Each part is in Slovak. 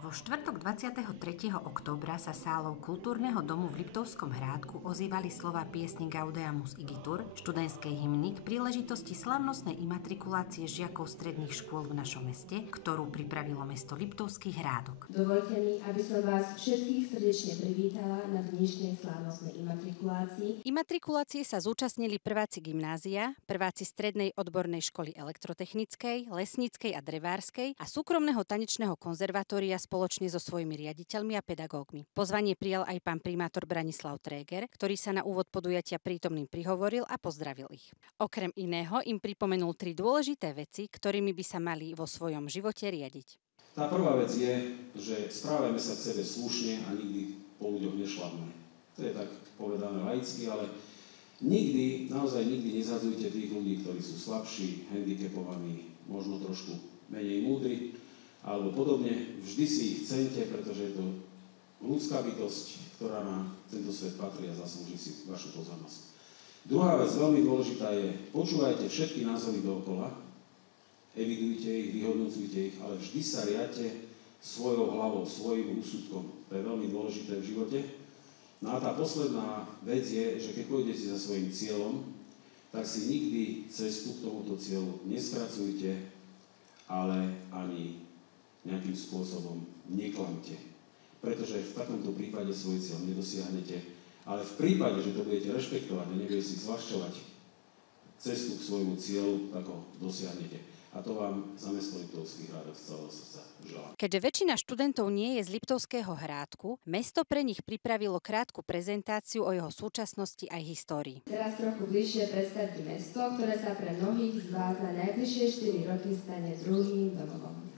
Vo štvrtok 23. októbra sa sálou Kultúrneho domu v Liptovskom Hrádku ozývali slova piesni Gaudeamus igitur, študentskej hymny k príležitosti slávnostnej imatrikulácie žiakov stredných škôl v našom meste, ktorú pripravilo mesto Liptovský Hrádok. Dovoľte mi, aby som vás všetkých srdečne privítala na dnešnej slávnostnej imatrikulácii. Imatrikulácie sa zúčastnili prváci gymnázia, prváci strednej odbornej školy elektrotechnickej, lesníckej a drevárskej a súkromného tanečného konzervatória spoločne so svojimi riaditeľmi a pedagógmi. Pozvanie prijal aj pán primátor Branislav Tréger, ktorý sa na úvod podujatia prítomným prihovoril a pozdravil ich. Okrem iného im pripomenul 3 dôležité veci, ktorými by sa mali vo svojom živote riadiť. Tá prvá vec je, že správajme sa k sebe slušne a nikdy po ľuďoch nešľapme. To je tak povedané laicky, ale naozaj nikdy nezhadzujte tých ľudí, ktorí sú slabší, handicapovaní, možno trošku menej múdri, alebo podobne, vždy si ich cente, pretože je to ľudská bytosť, ktorá na tento svet patrí a zaslúži si vašu pozornosť. Druhá vec, veľmi dôležitá je, počúvajte všetky názory dookola, evidujte ich, vyhodnocujte ich, ale vždy sa riadte svojou hlavou, svojím úsudkom. To je veľmi dôležité v živote. No a tá posledná vec je, že keď pôjdete za svojím cieľom, tak si nikdy cestu k tomuto cieľu neskracujte, ale ani nejakým spôsobom neklamte. Pretože v takomto prípade svoj cieľ nedosiahnete, ale v prípade, že to budete rešpektovať a nebudete si zľahčovať cestu k svojmu cieľu, tak ho dosiahnete. A to vám za mesto Liptovský Hrádok z celého srdca želám. Keďže väčšina študentov nie je z Liptovského Hrádku, mesto pre nich pripravilo krátku prezentáciu o jeho súčasnosti aj histórii. Teraz trochu bližšie predstavte mesto, ktoré sa pre mnohých z vás na najbližšie 4 roky stane druhým domovom.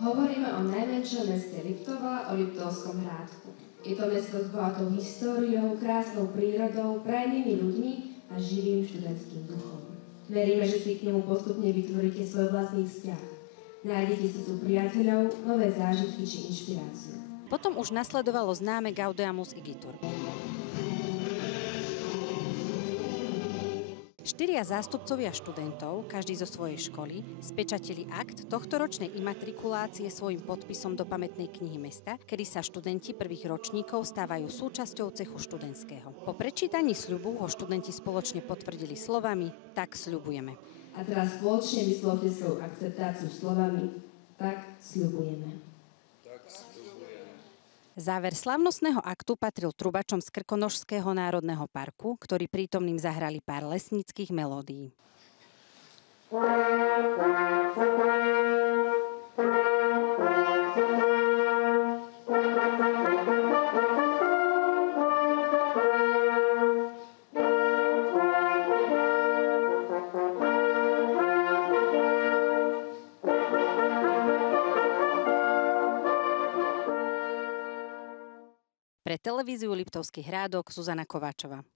Hovoríme o najmenšom meste Liptova, o Liptovskom Hrádku. Je to mesto s bohatou históriou, krásnou prírodou, prajnými ľuďmi a živým študentským duchom. Veríme, že si k nemu postupne vytvoríte svoj vlastný vzťah. Nájdete si tu priateľov, nové zážitky či inšpiráciu. Potom už nasledovalo známe Gaudeamus igitur. 4 zástupcovia študentov, každý zo svojej školy, spečatili akt tohtoročnej imatrikulácie svojim podpisom do pamätnej knihy mesta, kedy sa študenti prvých ročníkov stávajú súčasťou cechu študentského. Po prečítaní sľubu ho študenti spoločne potvrdili slovami "Tak sľubujeme". A teraz spoločne vyslovte svoju akceptáciu slovami "Tak sľubujeme". Záver slávnostného aktu patril trubačom z Krkonošského národného parku, ktorí prítomným zahrali pár lesníckych melódií. Pre televíziu Liptovský Hrádok Zuzana Kováčová.